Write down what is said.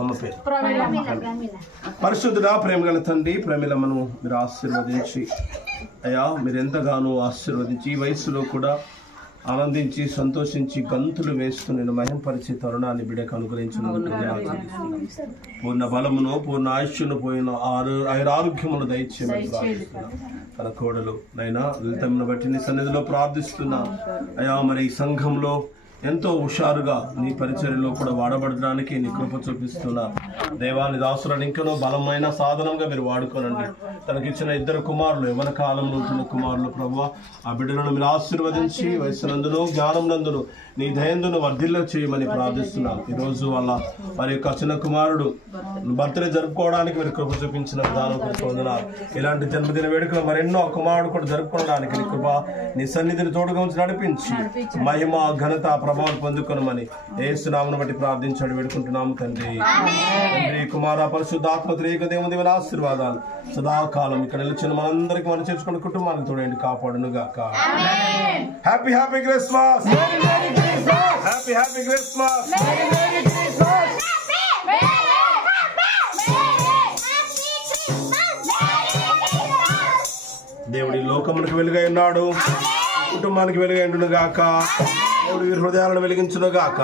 అమ్మ పేరు పరిశుద్ధుడా ప్రేమగల తండ్రి, ప్రేమలమ్మను మీరు ఆశీర్వదించి అయ్యా, మీరు ఎంతగానో ఆశీర్వదించి ఈ వయసులో కూడా ఆనందించి సంతోషించి గంతులు వేస్తూ నేను మహింపరిచే తరుణాన్ని బిడ్డకు అనుగ్రహించిన పూర్ణ బలమును, పూర్ణ ఆయుష్ను, పోయిన ఆరోగ్యమును దయచేయమని ప్రార్థిస్తున్నాను. తన కోడలు నైనా లలితమ్మను బట్టి నీ సన్నిధిలో ప్రార్థిస్తున్నా అయ్యా. మరి ఈ సంఘంలో ఎంతో హుషారుగా నీ పరిచర్యలో కూడా వాడబడడానికి నీ కృప చూపిస్తున్నా దేవాని దాసులను ఇంకనో బలమైన సాధనంగా మీరు వాడుకోనండి. తనకిచ్చిన 2 కుమారులు, యవ్వన కాలంలో ఉంటున్న కుమారులు ప్రభువా, ఆ బిడ్డలను మీరు ఆశీర్వదించి వయసునందును జ్ఞానం నందును నీ దయందును వర్ధిల్ల చేయమని ప్రార్థిస్తున్నాను. ఈరోజు వారి యొక్క చిన్న కుమారుడు బర్త్డే జరుపుకోవడానికి మీరు కృప చూపించిన విధానం కూడా పొందినారు. ఇలాంటి జన్మదిన వేడుకలు మరెన్నో కుమారుడు కూడా జరుపుకోవడానికి నీ కృప నీ సన్నిధిని తోడుగా ఉంచి నడిపించి మహిమ ఘనత ప్రభావం పొందుకొనమని యేసు నామమును బట్టి ప్రార్థించాడు వేడుకుంటున్నాము తండ్రి. తండ్రి కుమార పరిశుద్ధాత్మ త్రియేక దేవుని దేవుని ఆశీర్వాదాలు సదాకాలం ఇక్కడ నిలిచిన మనందరికీ మనం చేసుకున్న కుటుంబానికి తోడండి కాపాడును గాక. Happy happy Christmas, happy happy Christmas. దేవుడి లోకమునికి వెలుగై ఉన్నాడు, కుటుంబానికి వెలుగై ఉండును గాక. దేవుడి హృదయాలను వెలిగించును గాక.